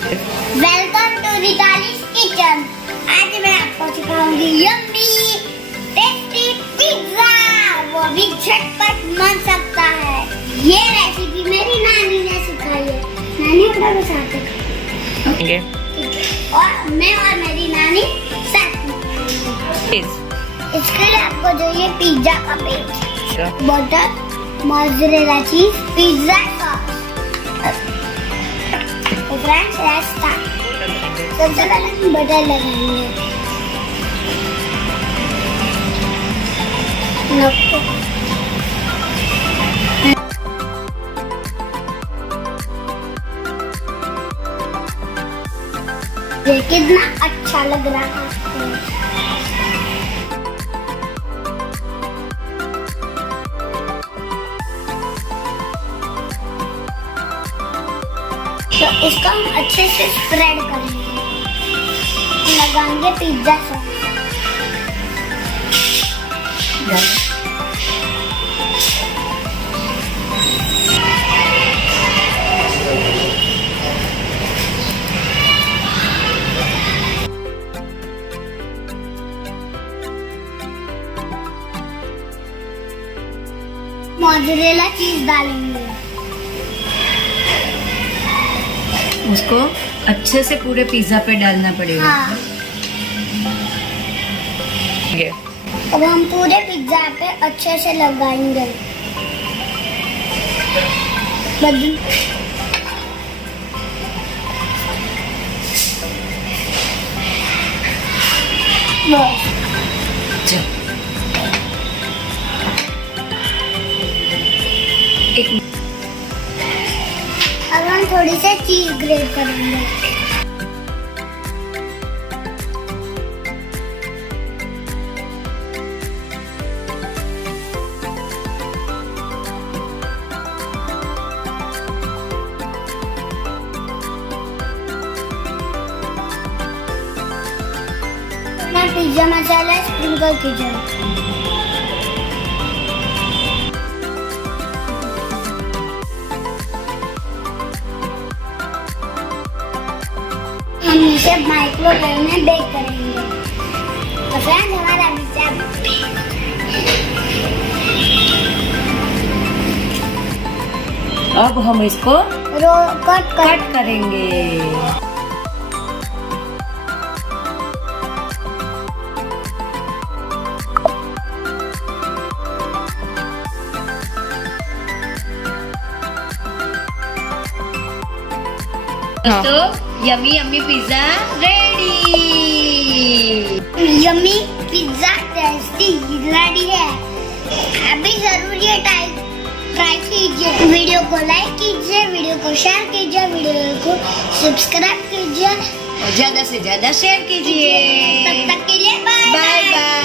Welcome to रिटाली's kitchen. आज मैं आपको सिखाऊंगी यम्मी टेस्टी पिज्जा, वो भी झटपट बन सकता है। ये रेसिपी मेरी नानी ने सिखाई है। नानी अपना बताते हैं और मैं और मेरी नानी साथ में। इसके लिए आपको चाहिए पिज्जा का पेस्ट, बटर, मोज़रेला चीज, पिज्जा सॉस। तो फ्रेंड्स लेट्स स्टार्ट। सबसे पहले हम बटर लगाएंगे। ये कितना अच्छा लग रहा है। तो इसको हम अच्छे से स्प्रेड करेंगे, लगाएंगे पिज्जा सॉस। मोज़रेला चीज डालेंगे। उसको अच्छे से पूरे पिज्जा पे डालना पड़ेगा। हाँ। अब हम पूरे पिज्जा पे अच्छे से लगाएंगे। अब हम थोड़ी सी चीज ग्रेट करेंगे। पिज्जा मसाला स्प्रिंकल कीजिए। हम इसे माइक्रोवेव में बेक करेंगे। तो फ्रेंड्स हमारा पिज्जा अब हम इसको कट करेंगे। तो yummy yummy pizza ready. Yummy pizza tasty ready है। अभी जरूर ये ट्राई कीजिए। वीडियो को लाइक कीजिए, वीडियो को शेयर कीजिए, वीडियो को सब्सक्राइब कीजिए, ज्यादा से ज्यादा शेयर कीजिए। तब तक के लिए बाय बाय।